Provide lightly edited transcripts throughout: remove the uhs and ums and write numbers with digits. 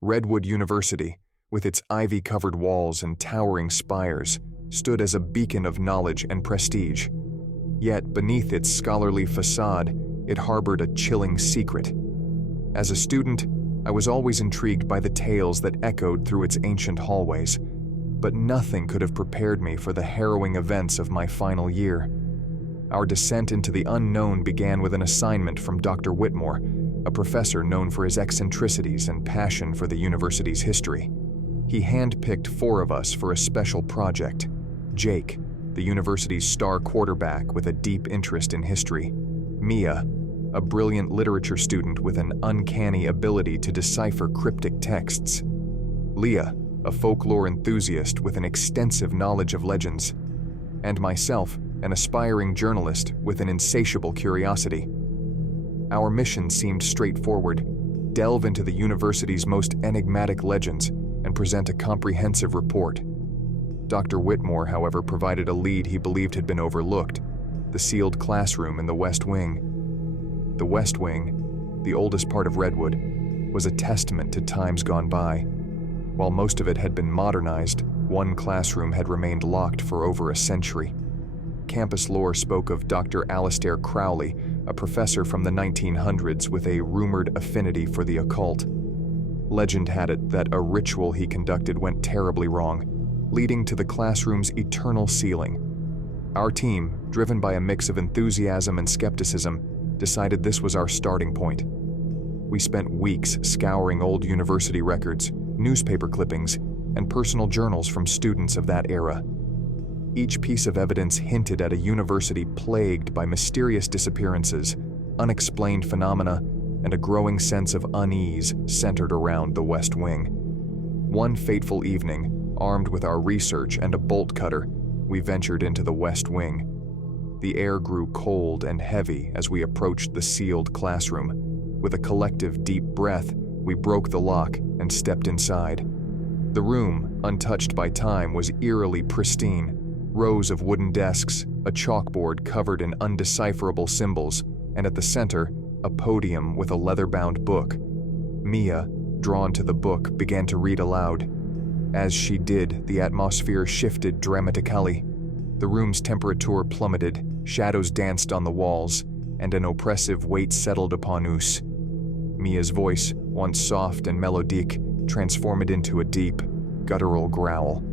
Redwood University, with its ivy-covered walls and towering spires, stood as a beacon of knowledge and prestige. Yet, beneath its scholarly facade, it harbored a chilling secret. As a student, I was always intrigued by the tales that echoed through its ancient hallways, but nothing could have prepared me for the harrowing events of my final year. Our descent into the unknown began with an assignment from Dr. Whitmore, a professor known for his eccentricities and passion for the university's history. He handpicked 4 of us for a special project: Jake, the university's star quarterback with a deep interest in history; Mia, a brilliant literature student with an uncanny ability to decipher cryptic texts; Leah, a folklore enthusiast with an extensive knowledge of legends; and myself, an aspiring journalist with an insatiable curiosity. Our mission seemed straightforward: delve into the university's most enigmatic legends and present a comprehensive report. Dr. Whitmore, however, provided a lead he believed had been overlooked: the sealed classroom in the West Wing. The West Wing, the oldest part of Redwood, was a testament to times gone by. While most of it had been modernized, one classroom had remained locked for over a century. Campus lore spoke of Dr. Alistair Crowley, a professor from the 1900s with a rumored affinity for the occult. Legend had it that a ritual he conducted went terribly wrong, leading to the classroom's eternal sealing. Our team, driven by a mix of enthusiasm and skepticism, decided this was our starting point. We spent weeks scouring old university records, newspaper clippings, and personal journals from students of that era. Each piece of evidence hinted at a university plagued by mysterious disappearances, unexplained phenomena, and a growing sense of unease centered around the West Wing. One fateful evening, armed with our research and a bolt cutter, we ventured into the West Wing. The air grew cold and heavy as we approached the sealed classroom. With a collective deep breath, we broke the lock and stepped inside. The room, untouched by time, was eerily pristine. Rows of wooden desks, a chalkboard covered in undecipherable symbols, and at the center, a podium with a leather-bound book. Mia, drawn to the book, began to read aloud. As she did, the atmosphere shifted dramatically. The room's temperature plummeted, shadows danced on the walls, and an oppressive weight settled upon us. Mia's voice, once soft and melodic, transformed into a deep, guttural growl.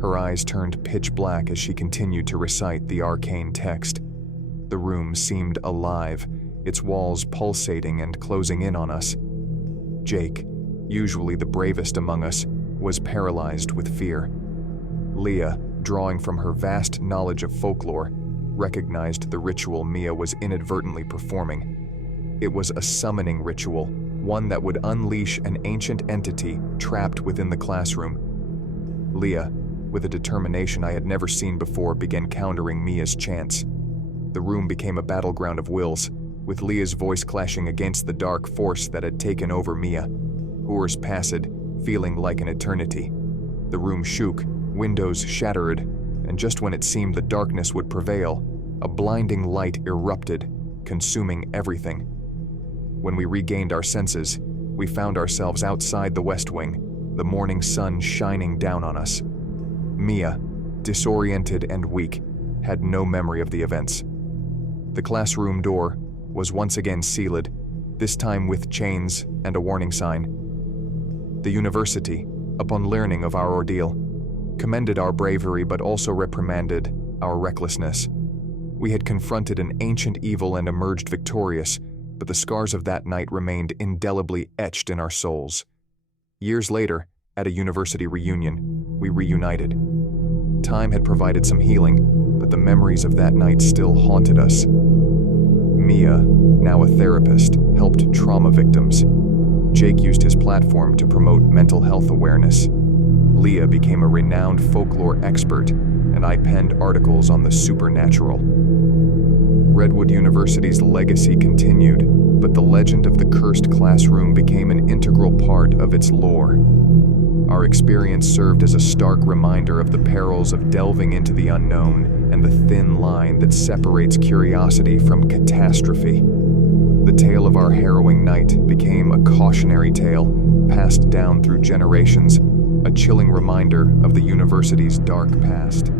Her eyes turned pitch black as she continued to recite the arcane text. The room seemed alive, its walls pulsating and closing in on us. Jake, usually the bravest among us, was paralyzed with fear. Leah, drawing from her vast knowledge of folklore, recognized the ritual Mia was inadvertently performing. It was a summoning ritual, one that would unleash an ancient entity trapped within the classroom. Leah, with a determination I had never seen before, began countering Mia's chants. The room became a battleground of wills, with Leah's voice clashing against the dark force that had taken over Mia. Hours passed, feeling like an eternity. The room shook, windows shattered, and just when it seemed the darkness would prevail, a blinding light erupted, consuming everything. When we regained our senses, we found ourselves outside the West Wing, the morning sun shining down on us. Mia, disoriented and weak, had no memory of the events. The classroom door was once again sealed, this time with chains and a warning sign. The university, upon learning of our ordeal, commended our bravery but also reprimanded our recklessness. We had confronted an ancient evil and emerged victorious, but the scars of that night remained indelibly etched in our souls. Years later, at a university reunion, we reunited. Time had provided some healing, but the memories of that night still haunted us. Mia, now a therapist, helped trauma victims. Jake used his platform to promote mental health awareness. Leah became a renowned folklore expert, and I penned articles on the supernatural. Redwood University's legacy continued, but the legend of the cursed classroom became an integral part of its lore. Our experience served as a stark reminder of the perils of delving into the unknown and the thin line that separates curiosity from catastrophe. The tale of our harrowing night became a cautionary tale passed down through generations, a chilling reminder of the university's dark past.